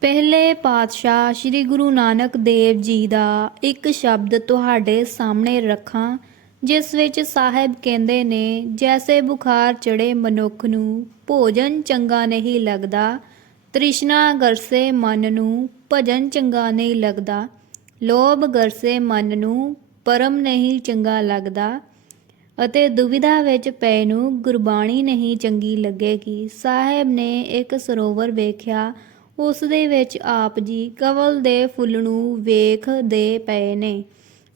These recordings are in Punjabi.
ਪਹਿਲੇ ਪਾਤਸ਼ਾਹ ਸ੍ਰੀ ਗੁਰੂ ਨਾਨਕ ਦੇਵ ਜੀ ਦਾ ਇੱਕ ਸ਼ਬਦ ਤੁਹਾਡੇ ਸਾਹਮਣੇ ਰੱਖਾਂ, ਜਿਸ ਵਿੱਚ ਸਾਹਿਬ ਕਹਿੰਦੇ ਨੇ, ਜੈਸੇ ਬੁਖਾਰ ਚੜੇ ਮਨੁੱਖ ਨੂੰ, ਭੋਜਨ ਚੰਗਾ ਨਹੀਂ ਲੱਗਦਾ। ਤ੍ਰਿਸ਼ਨਾ ਗਰਸੇ ਮਨ ਨੂੰ, ਭਜਨ ਚੰਗਾ ਨਹੀਂ ਲੱਗਦਾ। ਲੋਭ ਗਰਸੇ ਮਨ ਨੂੰ, ਪਰਮ ਨਹੀਂ ਚੰਗਾ ਲੱਗਦਾ। ਅਤੇ ਦੁਵਿਧਾ ਵਿੱਚ ਪਏ ਨੂੰ ਗੁਰਬਾਣੀ ਨਹੀਂ ਚੰਗੀ ਲੱਗੇਗੀ। ਸਾਹਿਬ ਨੇ ਇੱਕ ਸਰੋਵਰ ਵੇਖਿਆ। ਉਸ ਦੇ ਵਿੱਚ ਆਪ ਜੀ ਕਵਲ ਦੇ ਫੁੱਲ ਨੂੰ ਵੇਖਦੇ ਪਏ ਨੇ।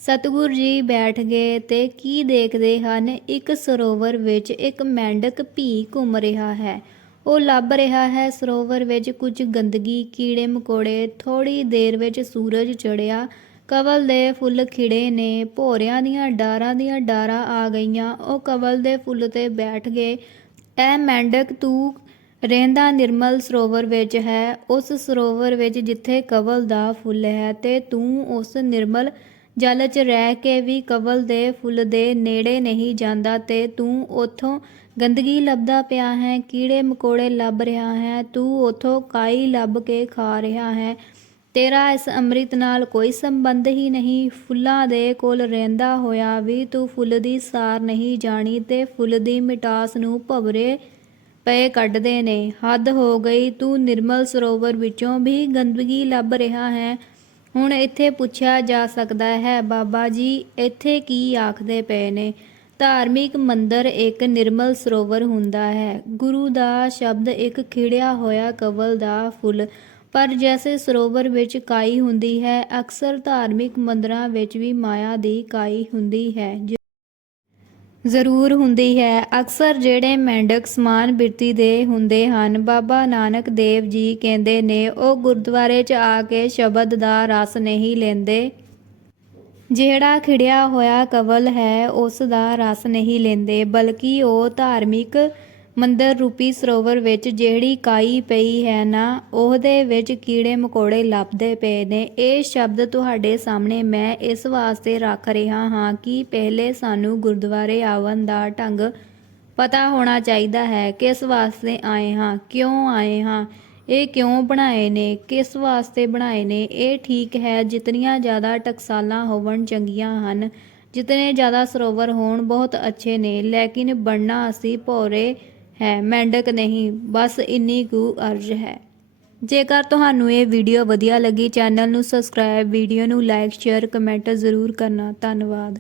ਸਤਿਗੁਰ ਜੀ ਬੈਠ ਗਏ ਤੇ ਕੀ ਦੇਖਦੇ ਹਨ? ਇੱਕ ਸਰੋਵਰ ਵਿੱਚ ਇੱਕ ਮੈਂਡਕ ਭੀ ਘੁੰਮ ਰਿਹਾ ਹੈ। ਉਹ ਲੱਭ ਰਿਹਾ ਹੈ ਸਰੋਵਰ ਵਿੱਚ ਕੁਝ ਗੰਦਗੀ, ਕੀੜੇ ਮકોੜੇ ਥੋੜੀ ਦੇਰ ਵਿੱਚ ਸੂਰਜ ਚੜਿਆ ਕਵਲ ਦੇ ਫੁੱਲ ਖਿੜੇ ਨੇ, ਭੋਰਿਆਂ ਦੀਆਂ ਡਾਰਾਂ ਦੀਆਂ ਡਾਰਾਂ ਆ ਗਈਆਂ। ਉਹ ਕਵਲ ਦੇ ਫੁੱਲ ਤੇ ਬੈਠ ਗਏ। ਐ ਮੈਂਡਕ, ਤੂੰ ਰਹਿੰਦਾ ਨਿਰਮਲ ਸਰੋਵਰ ਵਿੱਚ ਹੈ। ਉਸ ਸਰੋਵਰ ਵਿੱਚ ਜਿੱਥੇ ਕਵਲ ਦਾ ਫੁੱਲ ਹੈ ਤੇ ਤੂੰ ਉਸ ਨਿਰਮਲ ਜਲ 'ਚ ਰਹਿ ਕੇ ਵੀ ਕਵਲ ਦੇ ਫੁੱਲ ਦੇ ਨੇੜੇ ਨਹੀਂ ਜਾਂਦਾ ਤੇ ਤੂੰ ਉਥੋਂ ਗੰਦਗੀ ਲੱਭਦਾ ਪਿਆ ਹੈ, ਕੀੜੇ ਮકોੜੇ ਲੱਭ ਰਿਹਾ ਹੈ, ਤੂੰ ਉਥੋਂ ਕਾਈ ਲੱਭ ਕੇ ਖਾ ਰਿਹਾ ਹੈ। ਤੇਰਾ ਇਸ ਅੰਮ੍ਰਿਤ ਨਾਲ ਕੋਈ ਸੰਬੰਧ ਹੀ ਨਹੀਂ, ਫੁੱਲਾਂ ਦੇ ਕੋਲ ਰਹਿੰਦਾ ਹੋਇਆ ਵੀ ਤੂੰ ਫੁੱਲ ਦੀ ਸਾਰ ਨਹੀਂ ਜਾਣੀ ਤੇ ਫੁੱਲ ਦੀ ਮਿਠਾਸ ਨੂੰ ਭਵਰੇ ਪਏ ਕੱਢਦੇ ਨੇ। ਹੱਦ ਹੋ ਗਈ, ਤੂੰ ਨਿਰਮਲ ਸਰੋਵਰ ਵਿੱਚੋਂ ਵੀ ਗੰਦਗੀ ਲੱਭ ਰਿਹਾ ਹੈ। ਹੁਣ ਇੱਥੇ ਪੁੱਛਿਆ ਜਾ ਸਕਦਾ ਹੈ, ਬਾਬਾ ਜੀ, ਇੱਥੇ ਕੀ ਆਖਦੇ ਪਏ ਨੇ? ਧਾਰਮਿਕ ਮੰਦਰ ਇੱਕ ਨਿਰਮਲ ਸਰੋਵਰ ਹੁੰਦਾ ਹੈ। ਗੁਰੂ ਦਾ ਸ਼ਬਦ ਇੱਕ ਖਿੜਿਆ ਹੋਇਆ ਕਵਲ ਦਾ ਫੁੱਲ। ਪਰ ਜੈਸੇ ਸਰੋਵਰ ਵਿੱਚ ਕਾਈ ਹੁੰਦੀ ਹੈ, ਅਕਸਰ ਧਾਰਮਿਕ ਮੰਦਰਾਂ ਵਿੱਚ ਵੀ ਮਾਇਆ ਦੀ ਕਾਈ ਹੁੰਦੀ ਹੈ, ਜ- ਜ਼ਰੂਰ ਹੁੰਦੀ ਹੈ। ਅਕਸਰ ਜਿਹੜੇ ਮੈਂਡਕ ਸਮਾਨ ਬਿਰਤੀ ਦੇ ਹੁੰਦੇ ਹਨ, ਬਾਬਾ ਨਾਨਕ ਦੇਵ ਜੀ ਕਹਿੰਦੇ ਨੇ, ਉਹ ਗੁਰਦੁਆਰੇ 'ਚ ਆ ਕੇ ਸ਼ਬਦ ਦਾ ਰਸ ਨਹੀਂ ਲੈਂਦੇ। ਜਿਹੜਾ ਖਿੜਿਆ ਹੋਇਆ ਕਵਲ ਹੈ, ਉਸ ਦਾ ਰਸ ਨਹੀਂ ਲੈਂਦੇ, ਬਲਕਿ ਉਹ ਧਾਰਮਿਕ ਮੰਦਰ ਰੂਪੀ ਸਰੋਵਰ ਵਿੱਚ ਜਿਹੜੀ ਕਾਈ ਪਈ ਹੈ ਨਾ, ਉਹਦੇ ਵਿੱਚ ਕੀੜੇ ਮકોੜੇ ਲੱਭਦੇ ਪਏ ਨੇ। ਇਹ ਸ਼ਬਦ ਤੁਹਾਡੇ ਸਾਹਮਣੇ ਮੈਂ ਇਸ ਵਾਸਤੇ ਰੱਖ ਰਿਹਾ ਹਾਂ ਕਿ ਪਹਿਲੇ ਸਾਨੂੰ ਗੁਰਦੁਆਰੇ ਆਵਣ ਦਾ ਢੰਗ ਪਤਾ ਹੋਣਾ ਚਾਹੀਦਾ ਹੈ। ਕਿਸ ਵਾਸਤੇ ਆਏ ਹਾਂ? ਕਿਉਂ ਆਏ ਹਾਂ? ਇਹ ਕਿਉਂ ਬਣਾਏ ਨੇ? ਕਿਸ ਵਾਸਤੇ ਬਣਾਏ ਨੇ? ਇਹ ਠੀਕ ਹੈ, ਜਿਤਨੀਆਂ ਜ਼ਿਆਦਾ ਟਕਸਾਲਾਂ ਹੋਵਣ ਚੰਗੀਆਂ ਹਨ, ਜਿਤਨੇ ਜ਼ਿਆਦਾ ਸਰੋਵਰ ਹੋਣ ਬਹੁਤ ਅੱਛੇ ਨੇ। ਲੇਕਿਨ ਬਣਨਾ ਅਸੀਂ ਭੋਰੇ ਹੈ, ਮੈਂਡਕ ਨਹੀਂ, ਬਸ ਇੰਨੀ ਕੁ ਅਰਜ਼ ਹੈ। ਜੇਕਰ ਤੁਹਾਨੂੰ ਇਹ ਵੀਡੀਓ ਵਧੀਆ ਲੱਗੀ, ਚੈਨਲ ਨੂੰ ਸਬਸਕ੍ਰਾਈਬ, ਵੀਡੀਓ ਨੂੰ ਲਾਈਕ, ਸ਼ੇਅਰ, ਕਮੈਂਟ ਜ਼ਰੂਰ ਕਰਨਾ। ਧੰਨਵਾਦ।